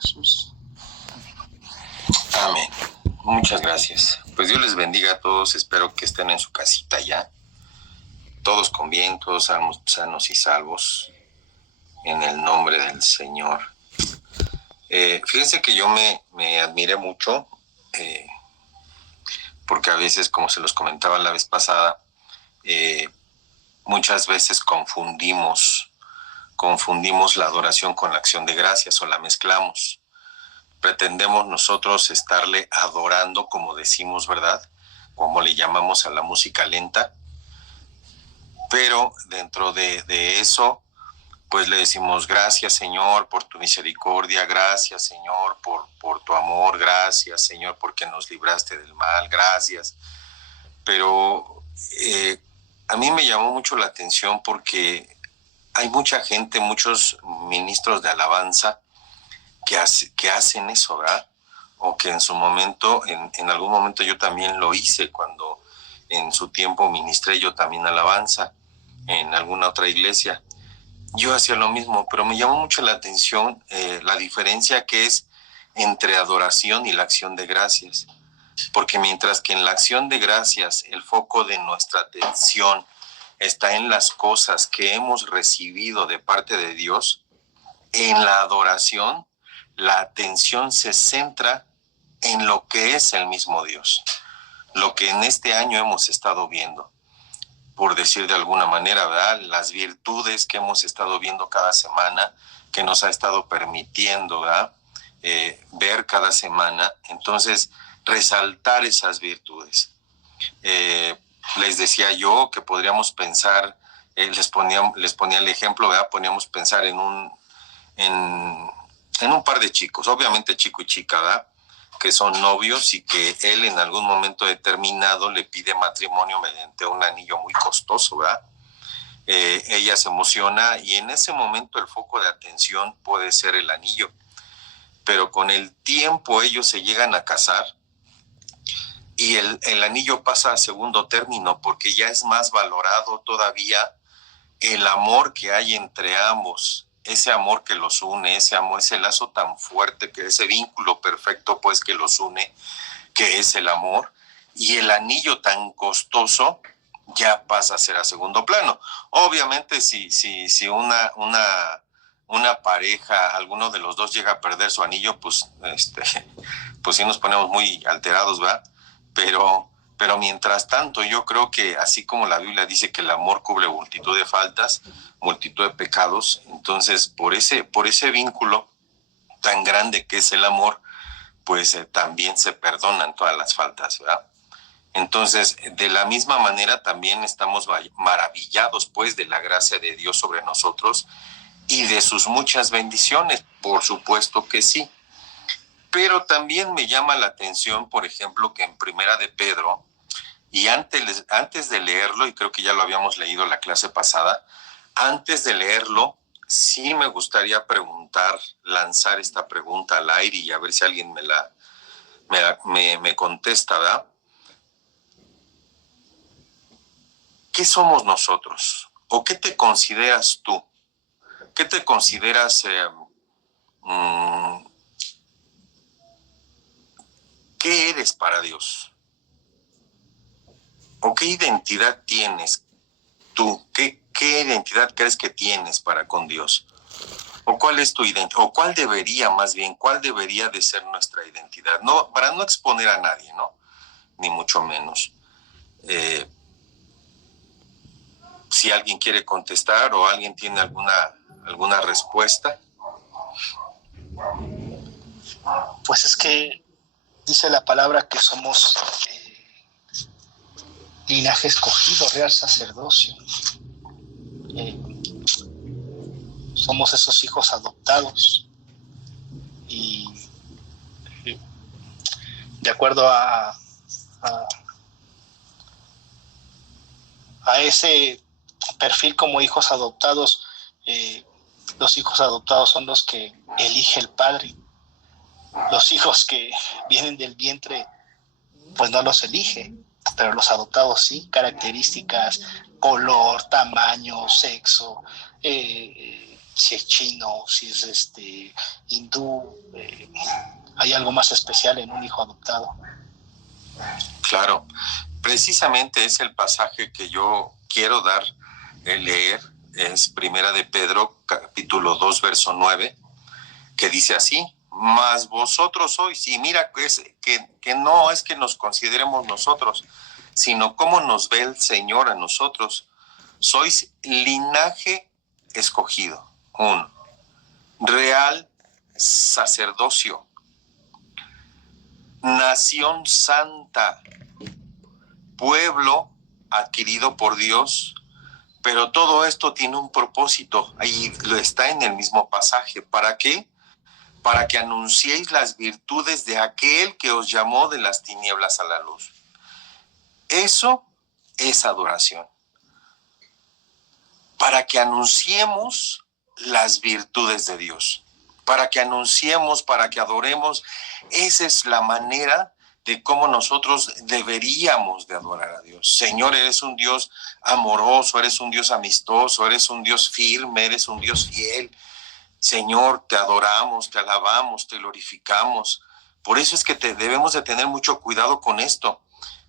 Jesús. Amén. Muchas gracias. Pues Dios les bendiga a todos. Espero que estén en su casita ya. Todos con bien, todos sanos y salvos. En el nombre del Señor. Fíjense que yo me admiré mucho. Porque a veces, como se los comentaba la vez pasada, muchas veces confundimos la adoración con la acción de gracias o la mezclamos. Pretendemos nosotros estarle adorando, como decimos, ¿verdad? Como le llamamos a la música lenta. Pero dentro de eso, pues le decimos gracias, Señor, por tu misericordia, gracias, Señor, por tu amor, gracias, Señor, porque nos libraste del mal, gracias. Pero a mí me llamó mucho la atención porque hay mucha gente, muchos ministros de alabanza que hacen eso, ¿verdad? O que en su momento, en algún momento yo también lo hice cuando en su tiempo ministré yo también alabanza en alguna otra iglesia. Yo hacía lo mismo, pero me llamó mucho la atención la diferencia que es entre adoración y la acción de gracias. Porque mientras que en la acción de gracias el foco de nuestra atención está en las cosas que hemos recibido de parte de Dios, en la adoración la atención se centra en lo que es el mismo Dios, lo que en este año hemos estado viendo, por decir de alguna manera, ¿verdad? Las virtudes que hemos estado viendo cada semana, que nos ha estado permitiendo, ¿verdad? Ver cada semana. Entonces, resaltar esas virtudes. Les decía yo que podríamos pensar, les ponía el ejemplo, ¿verdad? Poníamos pensar en un par de chicos, obviamente chico y chica, ¿verdad? Que son novios y que él en algún momento determinado le pide matrimonio mediante un anillo muy costoso, ¿verdad? Ella se emociona y en ese momento el foco de atención puede ser el anillo, pero con el tiempo ellos se llegan a casar y el anillo pasa a segundo término porque ya es más valorado todavía el amor que hay entre ambos, ese amor que los une, ese amor, ese lazo tan fuerte, que ese vínculo perfecto pues que los une, que es el amor, y el anillo tan costoso ya pasa a ser a segundo plano. Obviamente si una pareja, alguno de los dos llega a perder su anillo, pues pues sí nos ponemos muy alterados, ¿verdad? Pero mientras tanto, yo creo que así como la Biblia dice que el amor cubre multitud de faltas, multitud de pecados, entonces por ese vínculo tan grande que es el amor, pues también se perdonan todas las faltas, ¿verdad? Entonces, de la misma manera también estamos maravillados, pues, de la gracia de Dios sobre nosotros y de sus muchas bendiciones, por supuesto que sí. Pero también me llama la atención, por ejemplo, que en Primera de Pedro, y antes de leerlo, y creo que ya lo habíamos leído la clase pasada, antes de leerlo, sí me gustaría lanzar esta pregunta al aire y a ver si alguien me contesta, ¿verdad? ¿Qué somos nosotros? ¿O qué te consideras tú? ¿Qué te consideras? ¿Qué eres para Dios? ¿O qué identidad tienes tú? ¿Qué identidad crees que tienes para con Dios? ¿O cuál es tu identidad? ¿O cuál debería de ser nuestra identidad? No, para no exponer a nadie, ¿no? Ni mucho menos. Si alguien quiere contestar o alguien tiene alguna respuesta. Pues es que dice la palabra que somos linaje escogido, real sacerdocio. Somos esos hijos adoptados. Y de acuerdo a ese perfil como hijos adoptados, los hijos adoptados son los que elige el padre. Los hijos que vienen del vientre, pues no los elige, pero los adoptados sí, características, color, tamaño, sexo, si es chino, si es hindú, hay algo más especial en un hijo adoptado. Claro, precisamente es el pasaje que yo quiero leer, es Primera de Pedro, capítulo 2, verso 9, que dice así: mas vosotros sois, y mira, que no es que nos consideremos nosotros, sino cómo nos ve el Señor a nosotros. Sois linaje escogido, un real sacerdocio, nación santa, pueblo adquirido por Dios. Pero todo esto tiene un propósito, ahí lo está en el mismo pasaje. ¿Para qué? Para que anunciéis las virtudes de aquel que os llamó de las tinieblas a la luz. Eso es adoración. Para que anunciemos las virtudes de Dios, para que anunciemos, para que adoremos. Esa es la manera de cómo nosotros deberíamos de adorar a Dios. Señor, eres un Dios amoroso, eres un Dios amistoso, eres un Dios firme, eres un Dios fiel. Señor, te adoramos, te alabamos, te glorificamos. Por eso es que debemos de tener mucho cuidado con esto,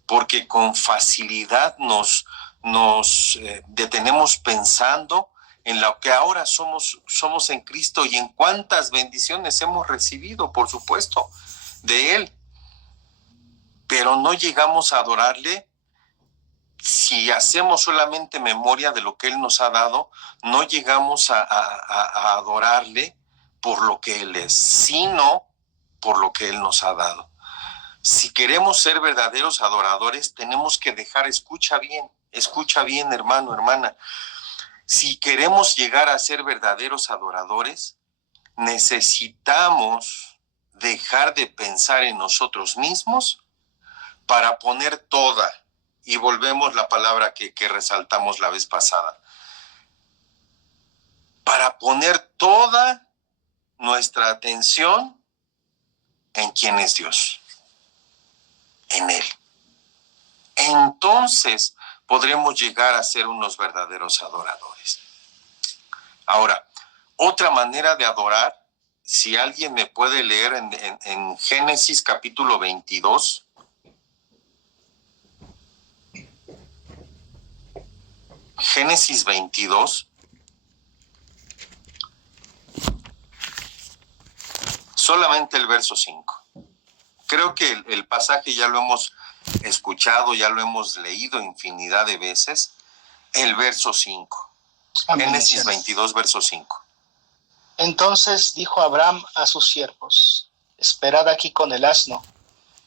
porque con facilidad nos detenemos pensando en lo que ahora somos en Cristo y en cuántas bendiciones hemos recibido, por supuesto, de Él. Pero no llegamos a adorarle. Si hacemos solamente memoria de lo que Él nos ha dado, no llegamos a adorarle por lo que Él es, sino por lo que Él nos ha dado. Si queremos ser verdaderos adoradores, tenemos que escucha bien, hermano, hermana. Si queremos llegar a ser verdaderos adoradores, necesitamos dejar de pensar en nosotros mismos para poner toda, y volvemos la palabra que resaltamos la vez pasada, para poner toda nuestra atención en quién es Dios, en Él. Entonces podremos llegar a ser unos verdaderos adoradores. Ahora, otra manera de adorar, si alguien me puede leer en Génesis capítulo 22, Génesis 22, solamente el verso 5. Creo que el pasaje ya lo hemos escuchado, ya lo hemos leído infinidad de veces. El verso 5. Génesis 22, verso 5. Entonces dijo Abraham a sus siervos: esperad aquí con el asno,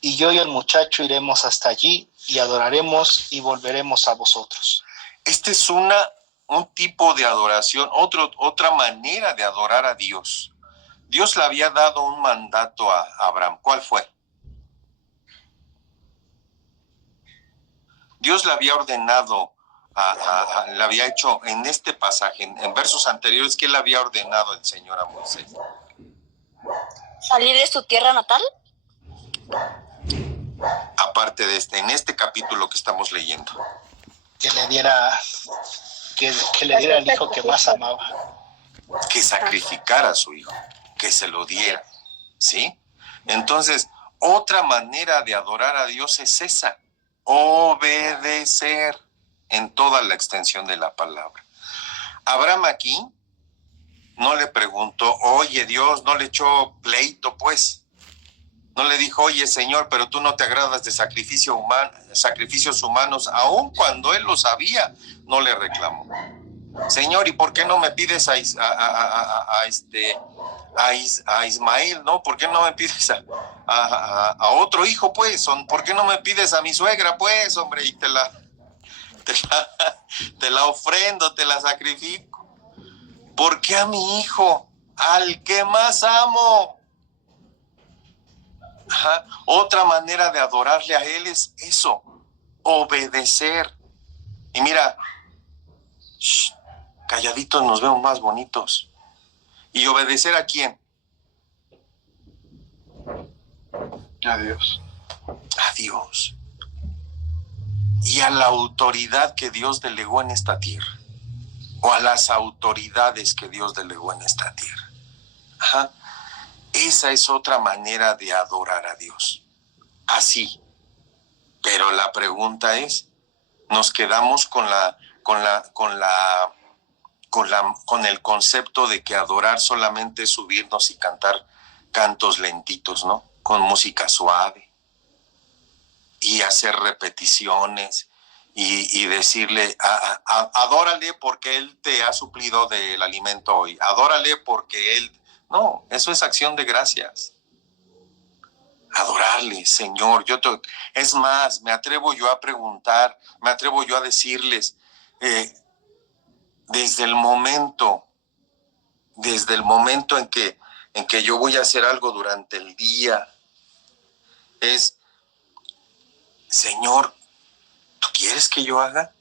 y yo y el muchacho iremos hasta allí y adoraremos y volveremos a vosotros. Este es un tipo de adoración, otra manera de adorar a Dios. Dios le había dado un mandato a Abraham. ¿Cuál fue? Dios le había ordenado, le había hecho en este pasaje, en versos anteriores, ¿qué le había ordenado el Señor a Moisés? ¿Salir de su tierra natal? Aparte de en este capítulo que estamos leyendo. Que le diera al hijo que más amaba. Que sacrificara a su hijo, que se lo diera, ¿sí? Entonces, otra manera de adorar a Dios es esa: obedecer en toda la extensión de la palabra. Abraham aquí no le preguntó: oye, Dios, no le echó pleito, pues. No le dijo: oye, Señor, pero tú no te agradas de sacrificios humanos. Aun cuando él lo sabía, no le reclamó: Señor, ¿y por qué no me pides a Ismael, no? ¿Por qué no me pides a otro hijo, pues? ¿Por qué no me pides a mi suegra, pues, hombre? Y te la ofrendo, te la sacrifico. ¿Por qué a mi hijo, al que más amo? Otra manera de adorarle a Él es eso: obedecer. Y mira, calladitos nos vemos más bonitos. ¿Y obedecer a quién? A Dios. A Dios. Y a la autoridad que Dios delegó en esta tierra. o a las autoridades que Dios delegó en esta tierra. Ajá. Esa es otra manera de adorar a Dios. Así. Pero la pregunta es, ¿nos quedamos con el concepto de que adorar solamente es subirnos y cantar cantos lentitos, ¿no? Con música suave y hacer repeticiones y decirle, adórale porque Él te ha suplido del alimento hoy, adórale porque Él... No, eso es acción de gracias. Adorarle, Señor. Es más, me atrevo yo a preguntar, me atrevo yo a decirles, desde el momento en que yo voy a hacer algo durante el día, es, Señor, ¿tú quieres que yo haga?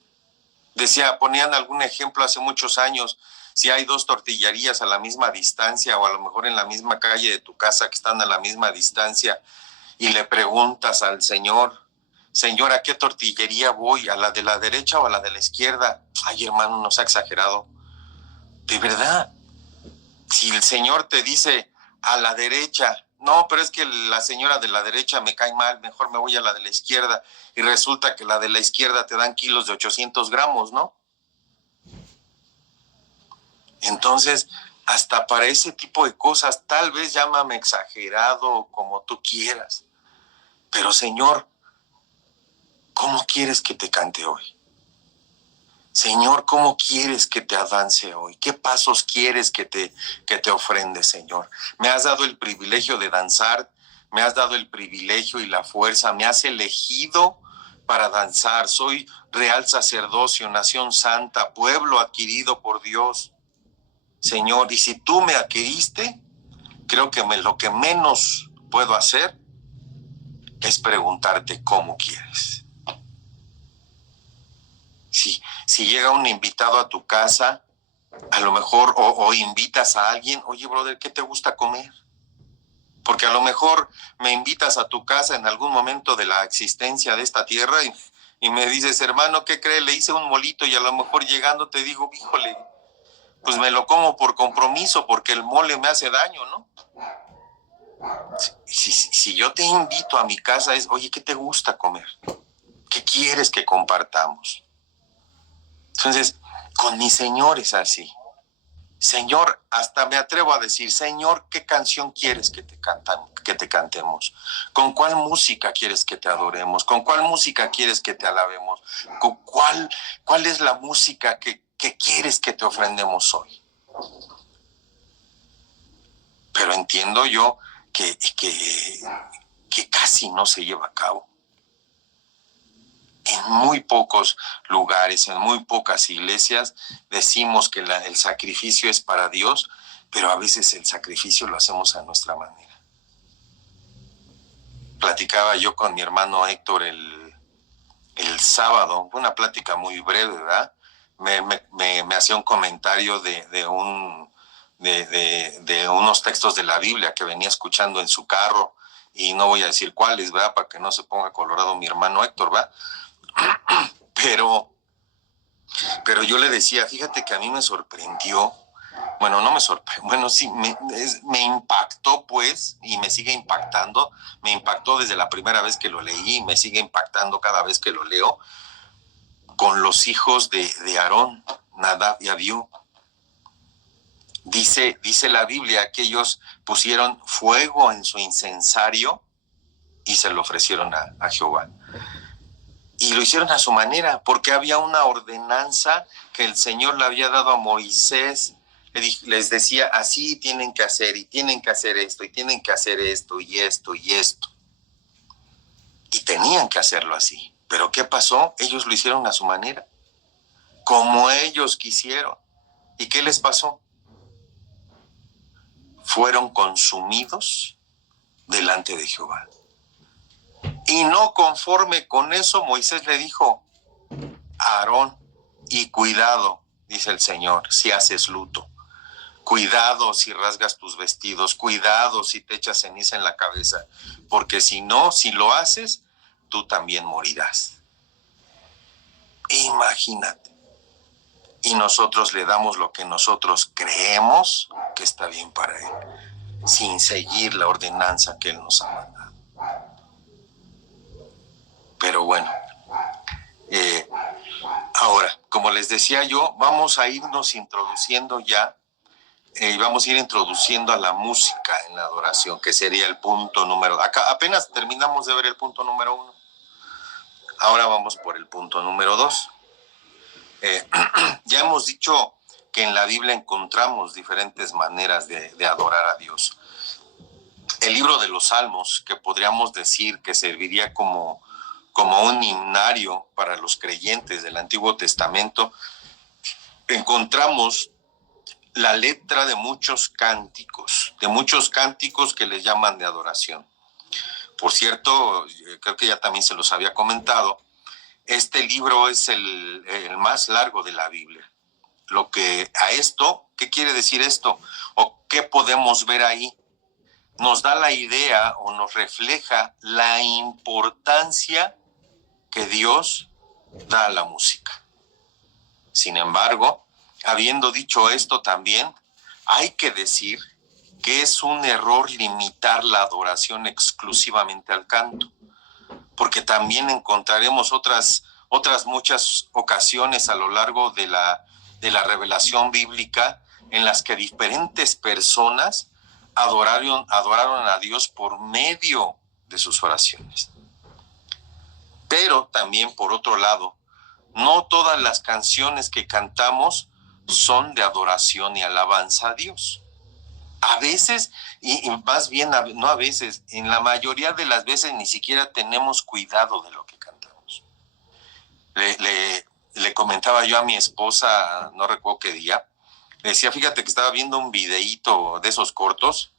Ponían algún ejemplo hace muchos años, si hay 2 tortillerías a la misma distancia o a lo mejor en la misma calle de tu casa que están a la misma distancia y le preguntas al Señor, Señor, ¿a qué tortillería voy? ¿A la de la derecha o a la de la izquierda? Ay, hermano, no se ha exagerado. De verdad, si el Señor te dice a la derecha, no, pero es que la señora de la derecha me cae mal, mejor me voy a la de la izquierda, y resulta que la de la izquierda te dan kilos de 800 gramos, ¿no? Entonces, hasta para ese tipo de cosas, tal vez llámame exagerado, como tú quieras, pero Señor, ¿cómo quieres que te cante hoy? Señor, ¿cómo quieres que te avance hoy? ¿Qué pasos quieres que te ofrende, Señor? Me has dado el privilegio de danzar, me has dado el privilegio y la fuerza, me has elegido para danzar. Soy real sacerdocio, nación santa, pueblo adquirido por Dios. Señor, y si tú me adquiriste, creo que lo que menos puedo hacer es preguntarte cómo quieres. Si llega un invitado a tu casa, a lo mejor, o invitas a alguien, oye, brother, ¿qué te gusta comer? Porque a lo mejor me invitas a tu casa en algún momento de la existencia de esta tierra y me dices, hermano, ¿qué crees? Le hice un molito y a lo mejor llegando te digo, híjole, pues me lo como por compromiso, porque el mole me hace daño, ¿no? Si yo te invito a mi casa es, oye, ¿qué te gusta comer? ¿Qué quieres que compartamos? Entonces, con mi Señor es así. Señor, hasta me atrevo a decir, Señor, ¿qué canción quieres que te cantemos? ¿Con cuál música quieres que te adoremos? ¿Con cuál música quieres que te alabemos? ¿Cuál es la música que quieres que te ofrendemos hoy? Pero entiendo yo que casi no se lleva a cabo. En muy pocos lugares, en muy pocas iglesias, decimos que el sacrificio es para Dios, pero a veces el sacrificio lo hacemos a nuestra manera. Platicaba yo con mi hermano Héctor el sábado, una plática muy breve, ¿verdad? Me hacía un comentario de unos textos de la Biblia que venía escuchando en su carro, y no voy a decir cuáles, ¿verdad? Para que no se ponga colorado mi hermano Héctor, ¿verdad? Pero yo le decía, fíjate que a mí me sorprendió, bueno, no me sorprendió, bueno, sí, me impactó, pues, y me sigue impactando, me impactó desde la primera vez que lo leí, y me sigue impactando cada vez que lo leo, con los hijos de Aarón, Nadab y Abiú. Dice la Biblia que ellos pusieron fuego en su incensario y se lo ofrecieron a Jehová. Y lo hicieron a su manera, porque había una ordenanza que el Señor le había dado a Moisés. Les decía, así tienen que hacer, y tienen que hacer esto, y tienen que hacer esto, y esto, y esto. Y tenían que hacerlo así. Pero ¿qué pasó? Ellos lo hicieron a su manera, como ellos quisieron. ¿Y qué les pasó? Fueron consumidos delante de Jehová. Y no conforme con eso, Moisés le dijo a Aarón, y cuidado, dice el Señor, si haces luto, cuidado si rasgas tus vestidos, cuidado si te echas ceniza en la cabeza, porque si no, si lo haces, tú también morirás. Imagínate, y nosotros le damos lo que nosotros creemos que está bien para él, sin seguir la ordenanza que él nos ha mandado. Pero bueno, ahora, como les decía yo, vamos a irnos introduciendo ya, vamos a ir introduciendo a la música en la adoración, que sería el punto número. Acá apenas terminamos de ver el punto número 1. Ahora vamos por el punto número 2. Ya hemos dicho que en la Biblia encontramos diferentes maneras de adorar a Dios. El libro de los Salmos, que podríamos decir que serviría como un himnario para los creyentes del Antiguo Testamento, encontramos la letra de muchos cánticos que les llaman de adoración. Por cierto, creo que ya también se los había comentado, este libro es el más largo de la Biblia. ¿Qué quiere decir esto? ¿O qué podemos ver ahí? Nos da la idea o nos refleja la importancia que Dios da a la música. Sin embargo, habiendo dicho esto también, hay que decir que es un error limitar la adoración exclusivamente al canto, porque también encontraremos otras muchas ocasiones a lo largo de la revelación bíblica en las que diferentes personas adoraron a Dios por medio de sus oraciones. Pero también, por otro lado, no todas las canciones que cantamos son de adoración y alabanza a Dios. A veces, y más bien, no a veces, en la mayoría de las veces ni siquiera tenemos cuidado de lo que cantamos. Le comentaba yo a mi esposa, no recuerdo qué día, le decía, fíjate que estaba viendo un videíto de esos cortos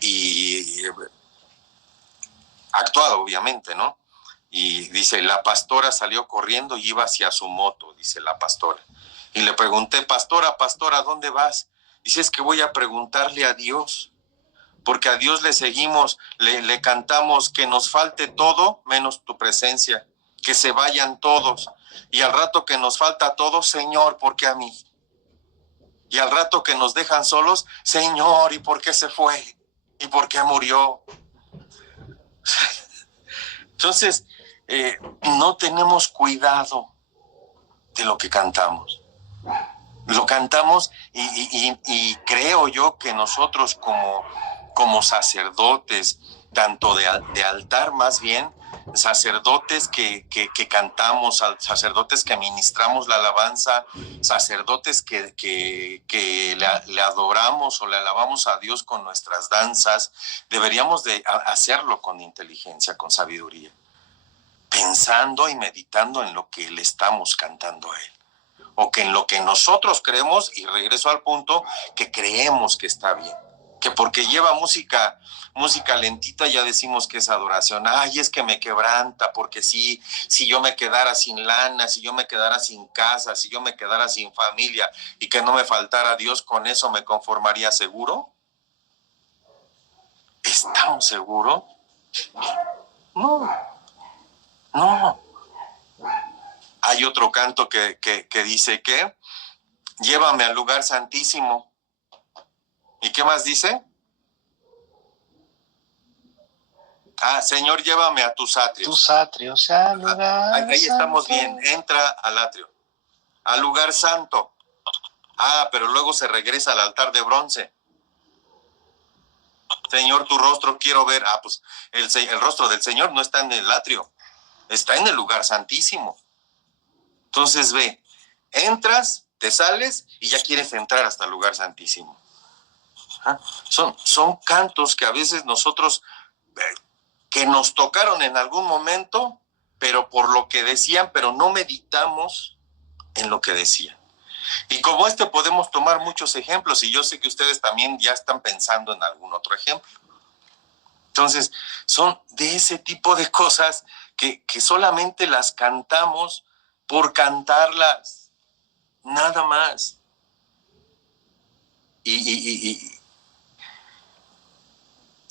y actuado, obviamente, ¿no? Y dice, la pastora salió corriendo y iba hacia su moto, dice la pastora. Y le pregunté, pastora, ¿dónde vas? Dice, es que voy a preguntarle a Dios, porque a Dios le seguimos, le cantamos que nos falte todo menos tu presencia, que se vayan todos. Y al rato que nos falta todo, Señor, ¿por qué a mí? Y al rato que nos dejan solos, Señor, ¿y por qué se fue? ¿Y por qué murió? Entonces, no tenemos cuidado de lo que cantamos. Lo cantamos y creo yo que nosotros como sacerdotes, tanto de altar más bien, sacerdotes que cantamos, sacerdotes que ministramos la alabanza, sacerdotes que le adoramos o le alabamos a Dios con nuestras danzas, deberíamos de hacerlo con inteligencia, con sabiduría, pensando y meditando en lo que le estamos cantando a Él, o que en lo que nosotros creemos, y regreso al punto, que creemos que está bien. Que porque lleva música lentita ya decimos que es adoración. Ay, es que me quebranta, porque si yo me quedara sin lana, si yo me quedara sin casa, si yo me quedara sin familia y que no me faltara Dios, ¿con eso me conformaría seguro? ¿Estamos seguros? No. Hay otro canto que dice que llévame al lugar santísimo. ¿Y qué más dice? Señor, llévame a tus atrios. Tus atrios, al lugar ahí estamos santo. bien, entra al atrio, al lugar santo. Pero luego se regresa al altar de bronce. Señor, tu rostro quiero ver. Pues el rostro del Señor no está en el atrio, está en el lugar santísimo. Entonces ve, entras, te sales y ya quieres entrar hasta el lugar santísimo. Son cantos que a veces nosotros, que nos tocaron en algún momento, pero por lo que decían, pero no meditamos en lo que decían. Y como podemos tomar muchos ejemplos, y yo sé que ustedes también ya están pensando en algún otro ejemplo. Entonces, son de ese tipo de cosas que solamente las cantamos por cantarlas, nada más.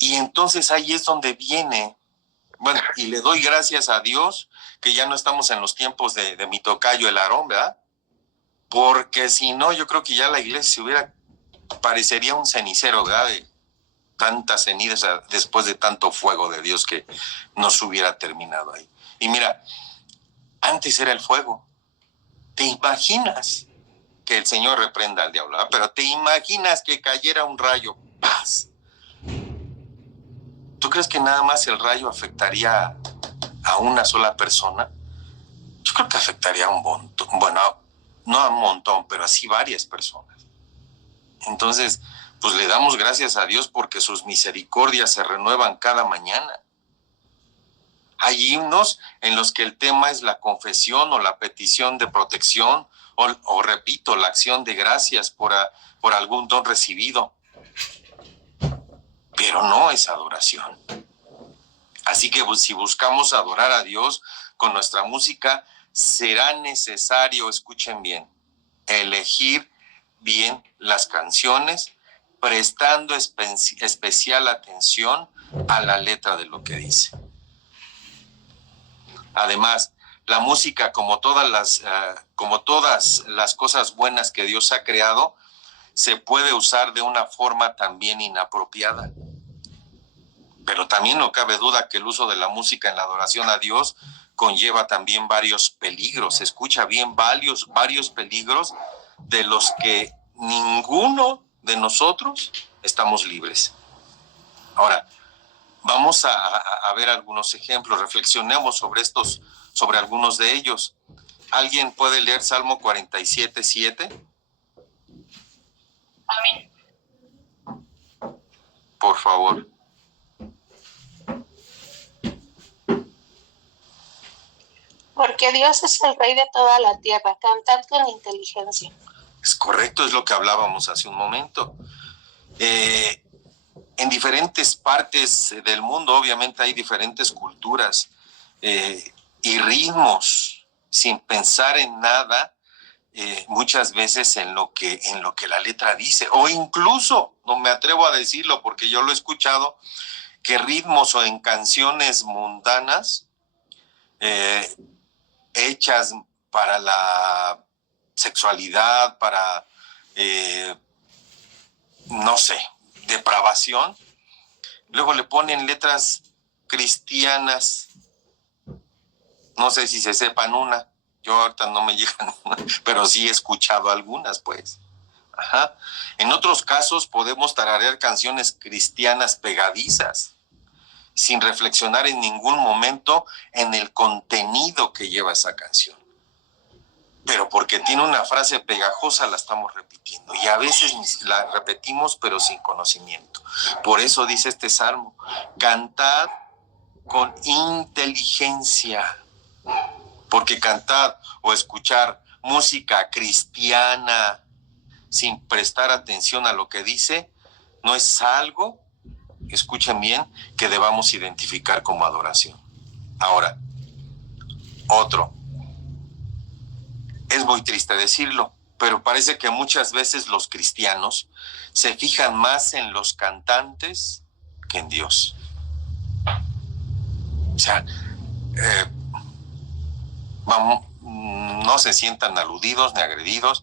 Y entonces ahí es donde viene, bueno, y le doy gracias a Dios que ya no estamos en los tiempos de mi tocayo el Aarón, ¿verdad? porque si no, yo creo que ya la iglesia parecería un cenicero, ¿verdad? De tanta ceniza después de tanto fuego de Dios que nos hubiera terminado ahí. Y mira, antes era el fuego. ¿Te imaginas que el Señor reprenda al diablo? Pero ¿te imaginas que cayera un rayo? ¡Paz! ¿Tú crees que nada más el rayo afectaría a una sola persona? Yo creo que afectaría a un montón. Bueno, no a un montón, pero así varias personas. Entonces, pues le damos gracias a Dios porque sus misericordias se renuevan cada mañana. Hay himnos en los que el tema es la confesión o la petición de protección o repito, la acción de gracias por algún don recibido. Pero no es adoración. Así que si buscamos adorar a Dios con nuestra música, será necesario, escuchen bien, elegir bien las canciones, prestando especial atención a la letra de lo que dice. Además, la música, como todas las cosas buenas que Dios ha creado, se puede usar de una forma también inapropiada. Pero también no cabe duda que el uso de la música en la adoración a Dios conlleva también varios peligros. Escucha bien, varios peligros de los que ninguno de nosotros estamos libres. Ahora, vamos a ver algunos ejemplos, reflexionemos sobre algunos de ellos. ¿Alguien puede leer Salmo 47:7? Amén. Por favor. Porque Dios es el Rey de toda la tierra, cantad con inteligencia. Es correcto, es lo que hablábamos hace un momento. En diferentes partes del mundo, obviamente, hay diferentes culturas y ritmos, sin pensar en nada, muchas veces en lo que la letra dice, o incluso, no me atrevo a decirlo porque yo lo he escuchado, que ritmos o en canciones mundanas hechas para la sexualidad, para, no sé, depravación, luego le ponen letras cristianas, no sé si se sepan una, yo ahorita no me llegan una, pero sí he escuchado algunas, pues. Ajá. En otros casos podemos tararear canciones cristianas pegadizas, sin reflexionar en ningún momento en el contenido que lleva esa canción. Pero porque tiene una frase pegajosa la estamos repitiendo y a veces la repetimos pero sin conocimiento. Por eso dice este salmo, cantad con inteligencia, porque cantar o escuchar música cristiana sin prestar atención a lo que dice no es algo, escuchen bien, que debamos identificar como adoración. Ahora, otro. Es muy triste decirlo, pero parece que muchas veces los cristianos se fijan más en los cantantes que en Dios. O sea, no se sientan aludidos ni agredidos,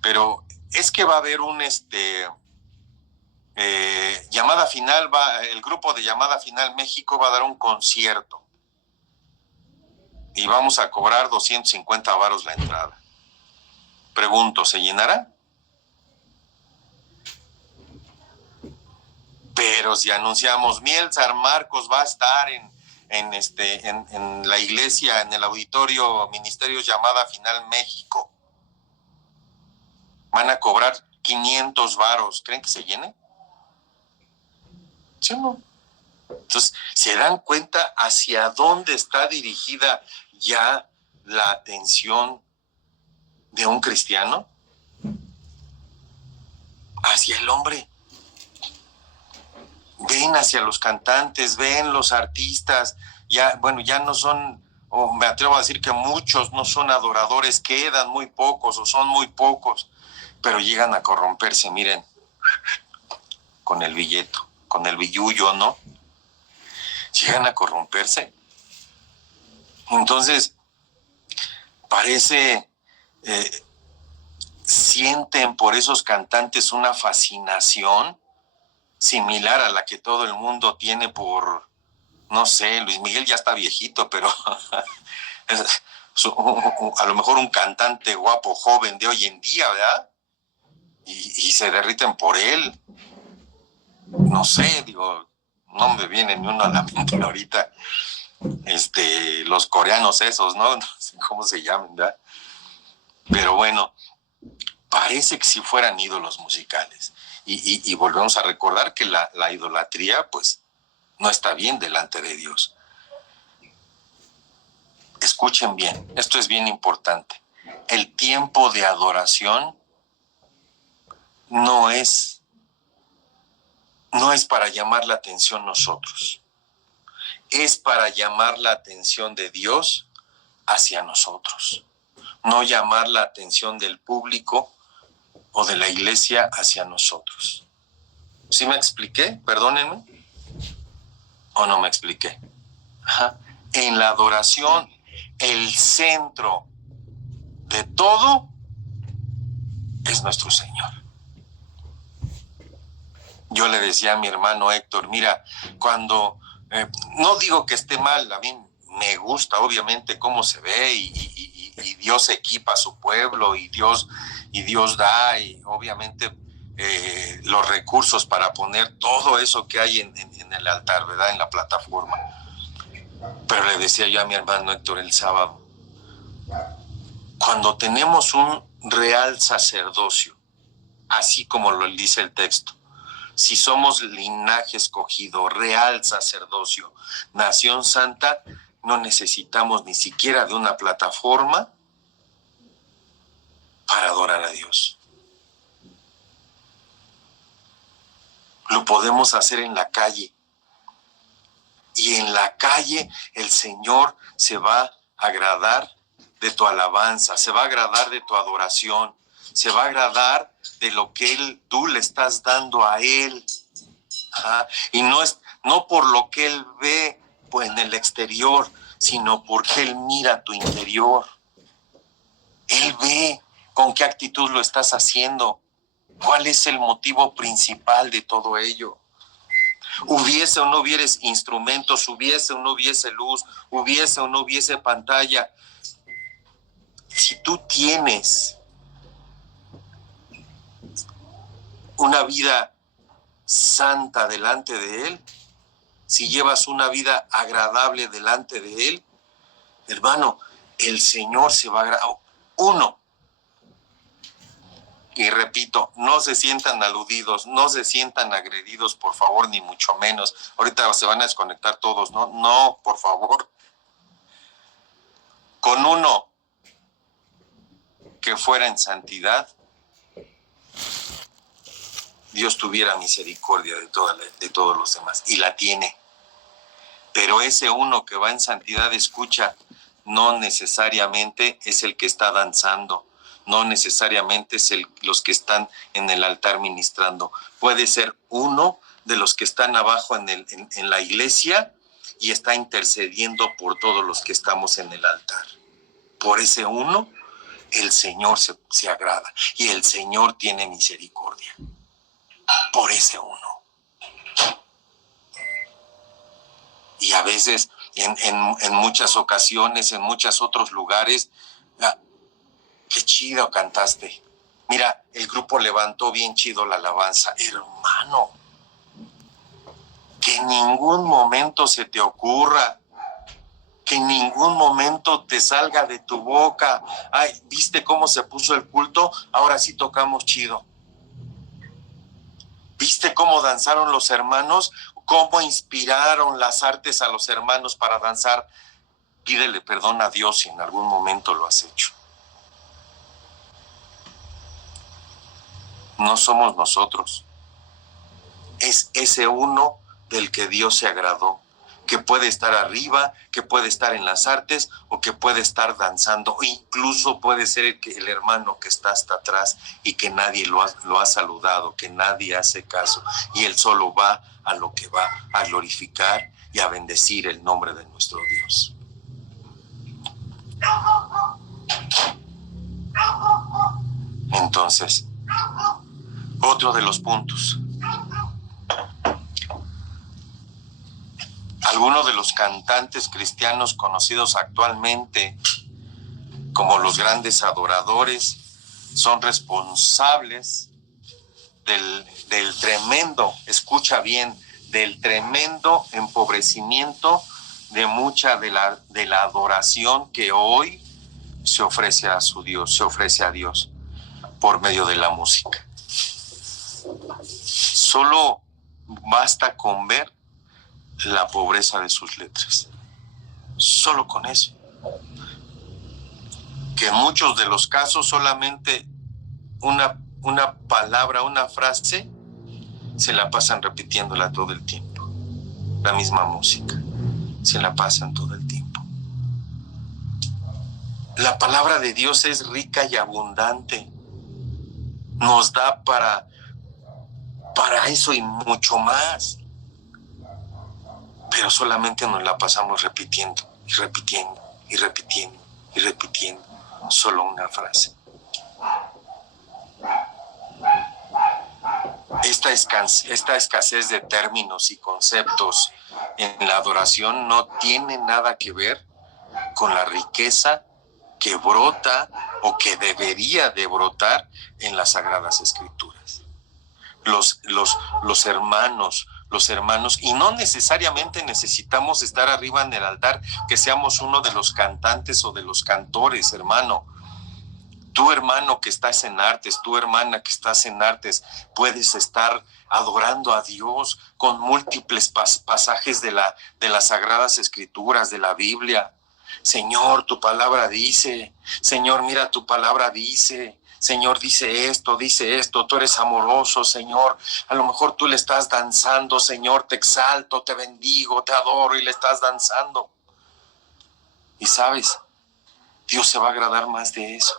pero es que va a haber un Llamada Final, el grupo de Llamada Final México va a dar un concierto y vamos a cobrar 250 varos la entrada. Pregunto, ¿se llenará? Pero si anunciamos Miel San Marcos va a estar en la iglesia, en el auditorio Ministerios Llamada Final México, van a cobrar 500 varos, ¿creen que se llene? ¿Sí o no? Entonces, ¿se dan cuenta hacia dónde está dirigida ya la atención de un cristiano? Hacia el hombre. Ven hacia los cantantes, ven los artistas, ya no son, o me atrevo a decir que muchos no son adoradores, quedan muy pocos o son muy pocos, pero llegan a corromperse, miren, con el billeto, con el billullo, ¿no? Llegan a corromperse. Entonces, parece sienten por esos cantantes una fascinación similar a la que todo el mundo tiene por, no sé, Luis Miguel ya está viejito, pero a lo mejor un cantante guapo, joven de hoy en día, ¿verdad? Y se derriten por él. No sé, digo, no me viene ni uno a la mente ahorita. Los coreanos esos, ¿no? No sé cómo se llaman, ¿verdad? Pero bueno, parece que si fueran ídolos musicales. Y volvemos a recordar que la idolatría, pues, no está bien delante de Dios. Escuchen bien, esto es bien importante. El tiempo de adoración no es para llamar la atención nosotros. Es para llamar la atención de Dios hacia nosotros. No llamar la atención del público o de la iglesia hacia nosotros. ¿Sí me expliqué? Perdónenme. ¿O no me expliqué? Ajá. En la adoración, el centro de todo es nuestro Señor. Yo le decía a mi hermano Héctor, mira, cuando, no digo que esté mal, a mí me gusta obviamente cómo se ve y Dios equipa a su pueblo y Dios da y obviamente los recursos para poner todo eso que hay en el altar, ¿verdad? En la plataforma. Pero le decía yo a mi hermano Héctor el sábado, cuando tenemos un real sacerdocio, así como lo dice el texto, si somos linaje escogido, real sacerdocio, nación santa, no necesitamos ni siquiera de una plataforma para adorar a Dios. Lo podemos hacer en la calle. Y en la calle el Señor se va a agradar de tu alabanza, se va a agradar de tu adoración, se va a agradar de lo que tú le estás dando a Él. Ajá. Y no por lo que Él ve pues, en el exterior, sino porque Él mira tu interior. Él ve con qué actitud lo estás haciendo, cuál es el motivo principal de todo ello. Hubiese o no hubiese instrumentos, hubiese o no hubiese luz, hubiese o no hubiese pantalla. Si tú tienes una vida santa delante de Él, si llevas una vida agradable delante de Él, hermano, el Señor se va a agradar. Uno, y repito, no se sientan aludidos, no se sientan agredidos, por favor, ni mucho menos. Ahorita se van a desconectar todos, ¿no? No, por favor. Con uno que fuera en santidad, Dios tuviera misericordia de todos los demás, y la tiene. Pero ese uno que va en santidad, escucha, no necesariamente es el que está danzando, no necesariamente es los que están en el altar ministrando. Puede ser uno de los que están abajo en la iglesia y está intercediendo por todos los que estamos en el altar. Por ese uno, el Señor se agrada y el Señor tiene misericordia. Por ese uno. Y a veces, en muchas ocasiones, en muchos otros lugares, qué chido cantaste. Mira, el grupo levantó bien chido la alabanza. Hermano, que en ningún momento se te ocurra, que en ningún momento te salga de tu boca, ay, ¿viste cómo se puso el culto? Ahora sí tocamos chido. ¿Viste cómo danzaron los hermanos? ¿Cómo inspiraron las artes a los hermanos para danzar? Pídele perdón a Dios si en algún momento lo has hecho. No somos nosotros. Es ese uno del que Dios se agradó, que puede estar arriba, que puede estar en las artes o que puede estar danzando. O incluso puede ser el hermano que está hasta atrás y que nadie lo ha saludado, que nadie hace caso. Y él solo va a lo que va, a glorificar y a bendecir el nombre de nuestro Dios. Entonces, otro de los puntos. Algunos de los cantantes cristianos conocidos actualmente como los grandes adoradores son responsables del tremendo, escucha bien, del tremendo empobrecimiento de mucha de la adoración que hoy se ofrece a su Dios, se ofrece a Dios por medio de la música. Solo basta con ver la pobreza de sus letras. Solo con eso. Que en muchos de los casos solamente una palabra, una frase, se la pasan repitiéndola todo el tiempo. La misma música. Se la pasan todo el tiempo. La palabra de Dios es rica y abundante. Nos da para eso y mucho más. Pero solamente nos la pasamos repitiendo y repitiendo y repitiendo y repitiendo solo una frase. Esta escasez de términos y conceptos en la adoración no tiene nada que ver con la riqueza que brota o que debería de brotar en las Sagradas Escrituras. Los hermanos, y no necesariamente necesitamos estar arriba en el altar, que seamos uno de los cantantes o de los cantores, hermano. Tú, hermano, que estás en artes, tú, hermana, que estás en artes, puedes estar adorando a Dios con múltiples pasajes de las Sagradas Escrituras, de la Biblia. Señor, tu palabra dice, Señor, mira, tu palabra dice, Señor, dice esto, tú eres amoroso, Señor. A lo mejor tú le estás danzando, Señor, te exalto, te bendigo, te adoro y le estás danzando. Y sabes, Dios se va a agradar más de eso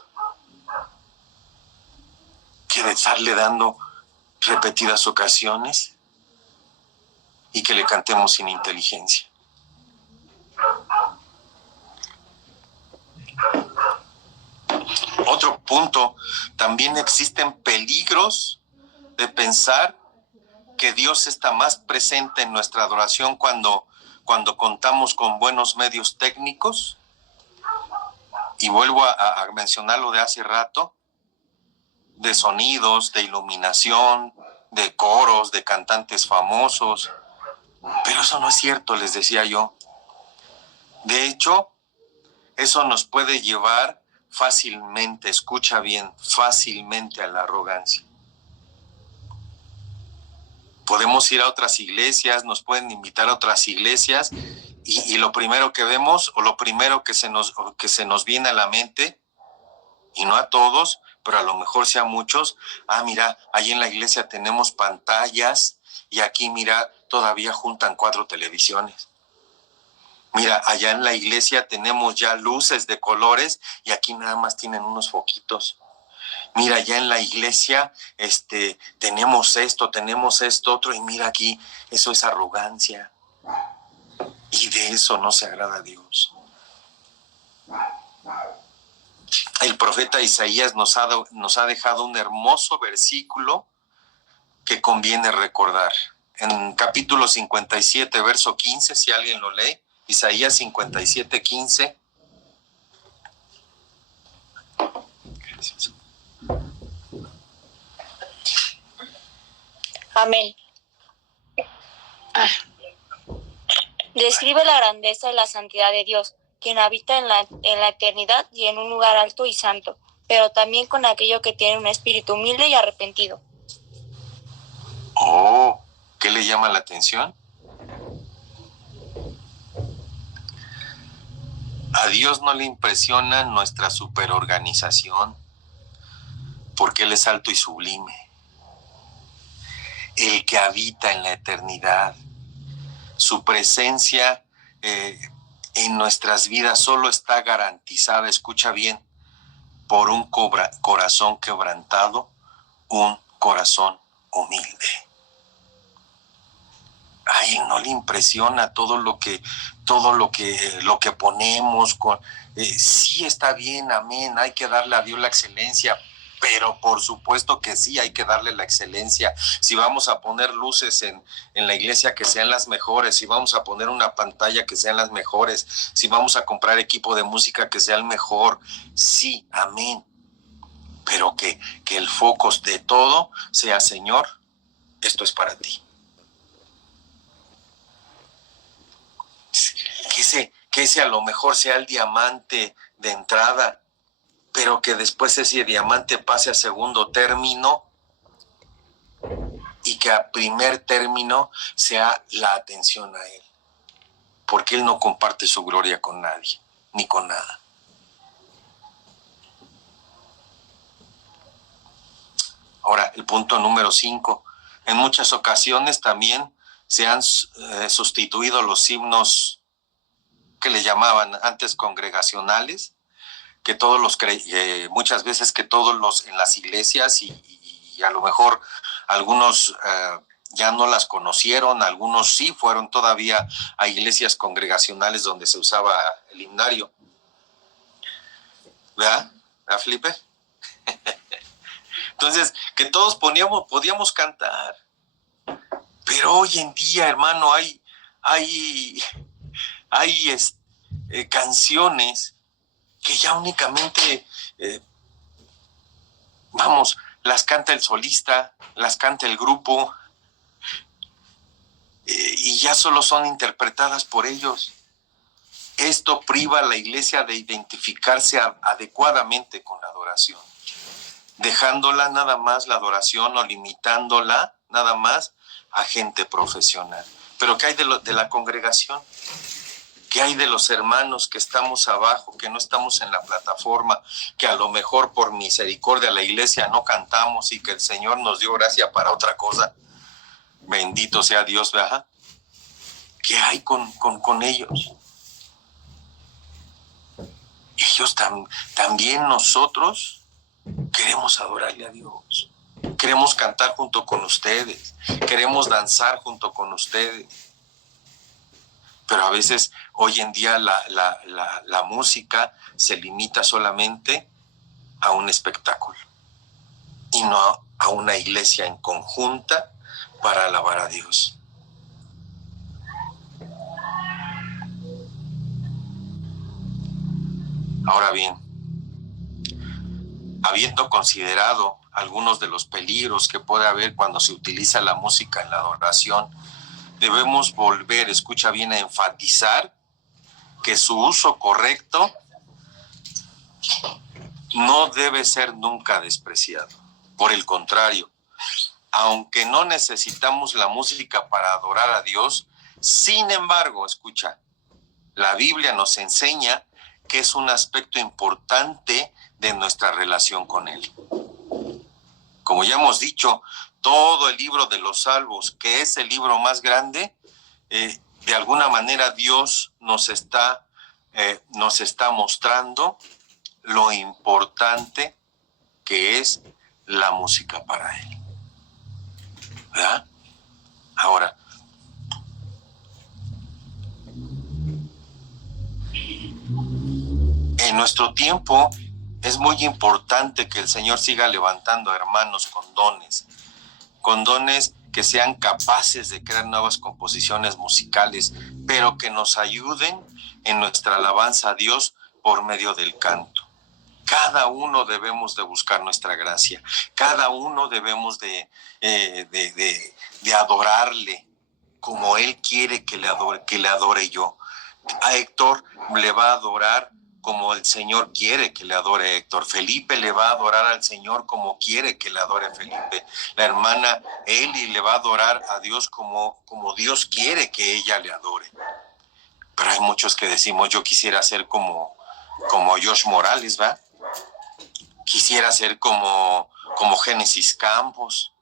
que de estarle dando repetidas ocasiones y que le cantemos sin inteligencia. Otro punto, también existen peligros de pensar que Dios está más presente en nuestra adoración cuando contamos con buenos medios técnicos. Y vuelvo a mencionar lo de hace rato, de sonidos, de iluminación, de coros, de cantantes famosos. Pero eso no es cierto, les decía yo. De hecho, eso nos puede llevar fácilmente, escucha bien, fácilmente a la arrogancia. Podemos ir a otras iglesias, nos pueden invitar a otras iglesias y lo primero que vemos o lo primero que se nos viene a la mente, y no a todos, pero a lo mejor sí a muchos, mira, ahí en la iglesia tenemos pantallas y aquí, mira, todavía juntan 4 televisiones. Mira, allá en la iglesia tenemos ya luces de colores y aquí nada más tienen unos foquitos. Mira, allá en la iglesia tenemos esto otro, y mira aquí, eso es arrogancia. Y de eso no se agrada a Dios. El profeta Isaías nos ha dejado un hermoso versículo que conviene recordar. En capítulo 57, verso 15, si alguien lo lee, Isaías 57, 15. Amén. Describe la grandeza y la santidad de Dios, quien habita en la eternidad y en un lugar alto y santo, pero también con aquello que tiene un espíritu humilde y arrepentido. Oh, ¿qué le llama la atención? A Dios no le impresiona nuestra superorganización, porque Él es alto y sublime. El que habita en la eternidad, su presencia en nuestras vidas solo está garantizada, escucha bien, por un corazón quebrantado, un corazón humilde. A Él no le impresiona todo lo que ponemos. Sí está bien, amén, hay que darle a Dios la excelencia, pero por supuesto que sí, hay que darle la excelencia. Si vamos a poner luces en la iglesia, que sean las mejores. Si vamos a poner una pantalla, que sean las mejores. Si vamos a comprar equipo de música, que sea el mejor. Sí, amén. Pero que el foco de todo sea: Señor, esto es para ti. Que ese a lo mejor sea el diamante de entrada, pero que después ese diamante pase a segundo término y que a primer término sea la atención a Él, porque Él no comparte su gloria con nadie, ni con nada. Ahora, el punto número 5. En muchas ocasiones también se han sustituido los himnos que le llamaban antes congregacionales, que todos los muchas veces que todos los en las iglesias y a lo mejor algunos ya no las conocieron, algunos sí fueron todavía a iglesias congregacionales donde se usaba el himnario. ¿Verdad? ¿Verdad, Felipe? Entonces, que todos podíamos cantar. Pero hoy en día, hermano, hay canciones que ya únicamente, las canta el solista, las canta el grupo, y ya solo son interpretadas por ellos. Esto priva a la iglesia de identificarse adecuadamente con la adoración, dejándola nada más la adoración o limitándola nada más a gente profesional. Pero ¿qué hay de la congregación? ¿Qué hay de los hermanos que estamos abajo, que no estamos en la plataforma, que a lo mejor por misericordia la iglesia no cantamos y que el Señor nos dio gracia para otra cosa? Bendito sea Dios, ¿verdad? ¿Qué hay con ellos? Ellos también nosotros queremos adorarle a Dios. Queremos cantar junto con ustedes. Queremos danzar junto con ustedes. Pero a veces, hoy en día, la música se limita solamente a un espectáculo y no a una iglesia en conjunta para alabar a Dios. Ahora bien, habiendo considerado algunos de los peligros que puede haber cuando se utiliza la música en la adoración, debemos volver, escucha bien, a enfatizar que su uso correcto no debe ser nunca despreciado. Por el contrario, aunque no necesitamos la música para adorar a Dios, sin embargo, escucha, la Biblia nos enseña que es un aspecto importante de nuestra relación con Él. Como ya hemos dicho, todo el libro de los Salmos, que es el libro más grande, de alguna manera Dios nos está mostrando lo importante que es la música para Él. ¿Verdad? Ahora, en nuestro tiempo es muy importante que el Señor siga levantando hermanos con dones que sean capaces de crear nuevas composiciones musicales, pero que nos ayuden en nuestra alabanza a Dios por medio del canto. Cada uno debemos de buscar nuestra gracia, cada uno debemos de adorarle como Él quiere que le adore yo. A Héctor le va a adorar como el Señor quiere que le adore Héctor. Felipe le va a adorar al Señor como quiere que le adore Felipe. La hermana Eli le va a adorar a Dios como Dios quiere que ella le adore. Pero hay muchos que decimos, yo quisiera ser como Josh Morales, ¿va? Quisiera ser como Génesis Campos.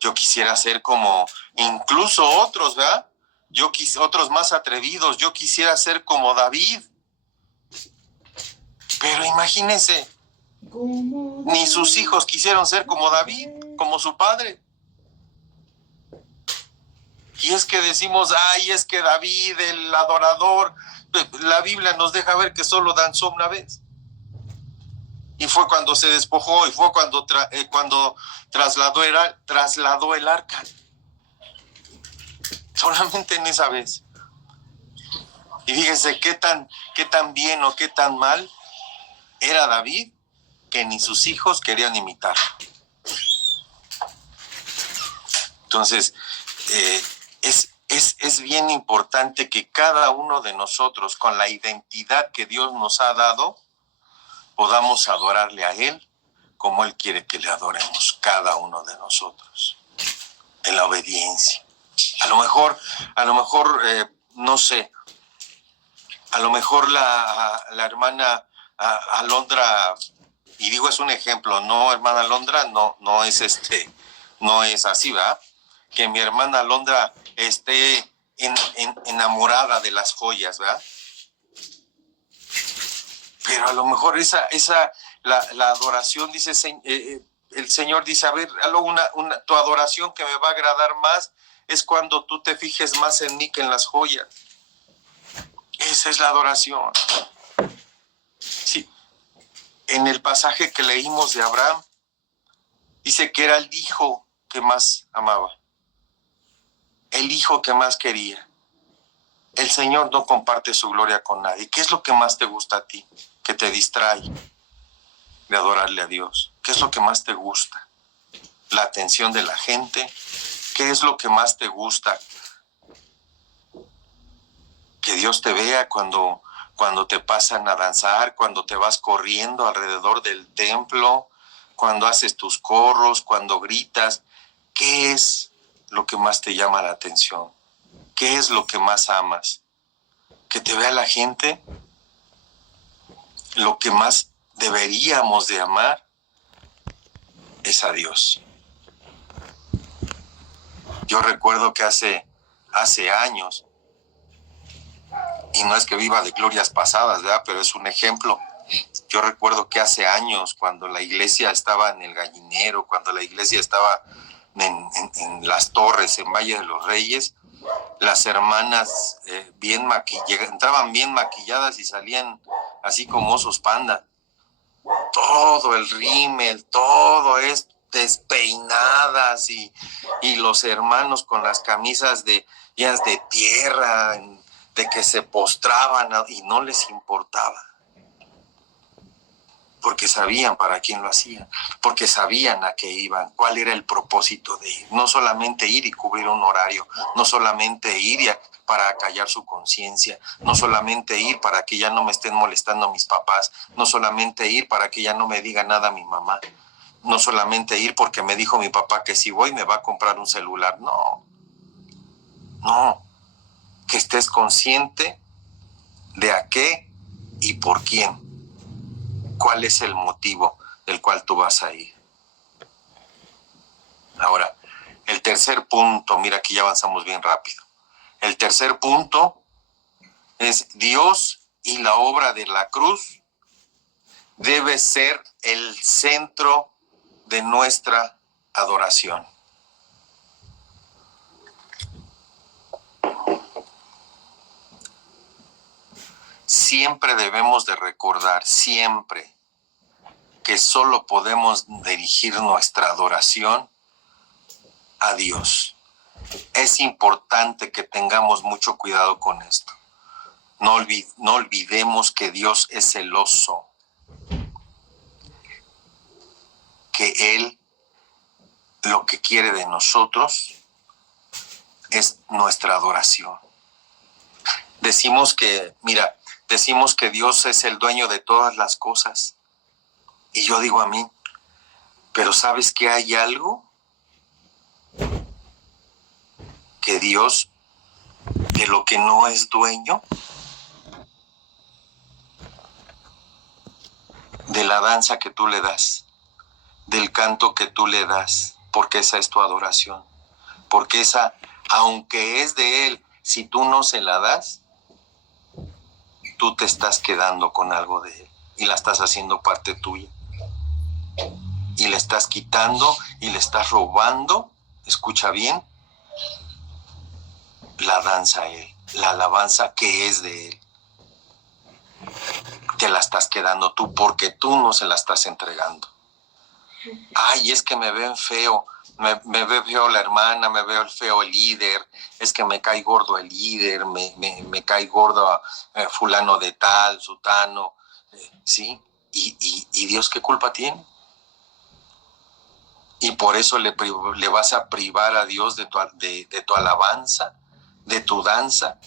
Yo quisiera ser como incluso otros, ¿verdad? Otros más atrevidos. Yo quisiera ser como David. Pero imagínense, ni sus hijos quisieron ser como David, como su padre. Y es que decimos, es que David, el adorador, la Biblia nos deja ver que solo danzó una vez. y fue cuando se despojó, y fue cuando trasladó el arca. Solamente en esa vez. Y fíjese qué tan bien o qué tan mal era David, que ni sus hijos querían imitar. Entonces, es bien importante que cada uno de nosotros, con la identidad que Dios nos ha dado, podamos adorarle a Él como Él quiere que le adoremos, cada uno de nosotros, en la obediencia. A lo mejor, no sé, a lo mejor la hermana Alondra, y digo es un ejemplo, no, hermana Alondra, no es así, ¿verdad? Que mi hermana Alondra esté enamorada de las joyas, ¿verdad? Pero a lo mejor la adoración, dice el Señor, dice, a ver, tu adoración que me va a agradar más es cuando tú te fijes más en mí que en las joyas. Esa es la adoración. Sí. En el pasaje que leímos de Abraham, dice que era el hijo que más amaba, el hijo que más quería. El Señor no comparte su gloria con nadie. ¿Qué es lo que más te gusta a ti, que te distrae de adorarle a Dios? ¿Qué es lo que más te gusta? ¿La atención de la gente? ¿Qué es lo que más te gusta? Que Dios te vea cuando te pasan a danzar, cuando te vas corriendo alrededor del templo, cuando haces tus corros, cuando gritas. ¿Qué es lo que más te llama la atención? ¿Qué es lo que más amas? Que te vea la gente. Lo que más deberíamos de amar es a Dios. Yo recuerdo que hace años, y no es que viva de glorias pasadas, ¿verdad? Pero es un ejemplo. Yo recuerdo que hace años, cuando la iglesia estaba en el Gallinero, cuando la iglesia estaba en Las Torres, en Valle de los Reyes, las hermanas entraban bien maquilladas y salían así como osos panda. Todo el rímel, todo es despeinadas, y los hermanos con las camisas llenas de tierra, de que se postraban y no les importaba. Porque sabían para quién lo hacían, porque sabían a qué iban, cuál era el propósito de ir. No solamente ir y cubrir un horario, no solamente ir para acallar su conciencia, no solamente ir para que ya no me estén molestando mis papás, no solamente ir para que ya no me diga nada mi mamá, no solamente ir porque me dijo mi papá que si voy me va a comprar un celular. No, que estés consciente de a qué y por quién. ¿Cuál es el motivo del cual tú vas a ir? Ahora, el tercer punto, mira, aquí ya avanzamos bien rápido. El tercer punto es Dios y la obra de la cruz debe ser el centro de nuestra adoración. Siempre debemos de recordar, siempre, que solo podemos dirigir nuestra adoración a Dios. Es importante que tengamos mucho cuidado con esto. No olvidemos que Dios es celoso, que Él lo que quiere de nosotros es nuestra adoración. Decimos que Dios es el dueño de todas las cosas. Y yo digo amén. Pero ¿sabes que hay algo? Que Dios, de lo que no es dueño, de la danza que tú le das, del canto que tú le das, porque esa es tu adoración. Porque esa, aunque es de Él, si tú no se la das, tú te estás quedando con algo de Él y la estás haciendo parte tuya. Y le estás quitando y le estás robando, escucha bien, la danza a Él, la alabanza que es de Él. te la estás quedando tú porque tú no se la estás entregando. Ay, es que me ven feo, me ve feo la hermana, me veo feo el líder, es que me cae gordo el líder, me cae gordo fulano de tal, sutano, ¿sí? ¿Y Dios qué culpa tiene? Y por eso le vas a privar a Dios de tu alabanza, de tu danza,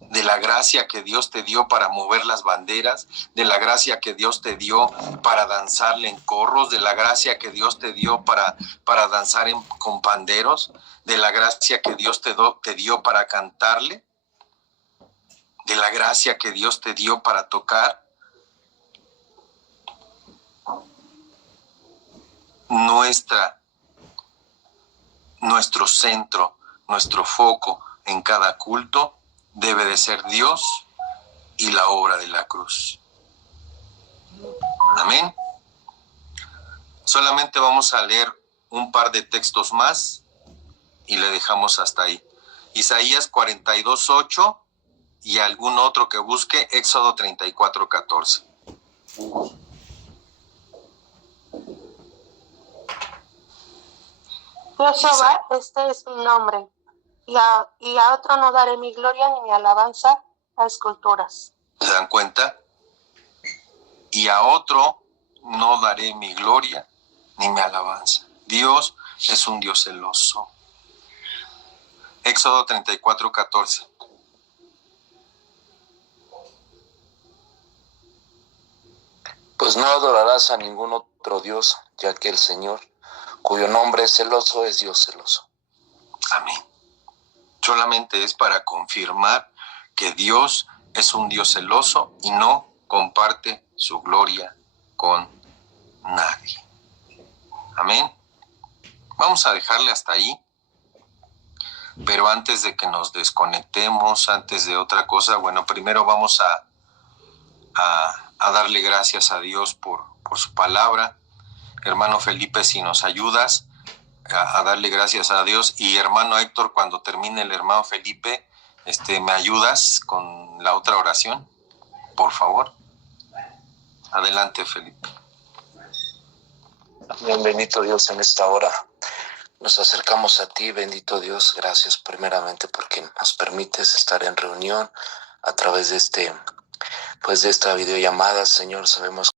de la gracia que Dios te dio para mover las banderas, de la gracia que Dios te dio para danzarle en corros, de la gracia que Dios te dio para danzar con panderos, de la gracia que Dios te dio para cantarle, de la gracia que Dios te dio para tocar. Nuestro centro, nuestro foco en cada culto debe de ser Dios y la obra de la cruz. Amén. Solamente vamos a leer un par de textos más y le dejamos hasta ahí. Isaías 42:8 y algún otro que busque, Éxodo 34:14. Jehová, este es mi nombre, y a otro no daré mi gloria ni mi alabanza a esculturas. ¿Se dan cuenta? Y a otro no daré mi gloria ni mi alabanza. Dios es un Dios celoso. Éxodo 34:14. Pues no adorarás a ningún otro Dios, ya que el Señor, cuyo nombre es celoso, es Dios celoso. Amén. Solamente es para confirmar que Dios es un Dios celoso y no comparte su gloria con nadie. Amén. Vamos a dejarle hasta ahí. Pero antes de que nos desconectemos, antes de otra cosa, bueno, primero vamos a darle gracias a Dios por su palabra. Hermano Felipe, si nos ayudas a darle gracias a Dios. Y hermano Héctor, cuando termine el hermano Felipe, ¿me ayudas con la otra oración? Por favor. Adelante, Felipe. Bien, bendito Dios, en esta hora nos acercamos a ti, bendito Dios. Gracias primeramente porque nos permites estar en reunión a través de esta videollamada, Señor. Sabemos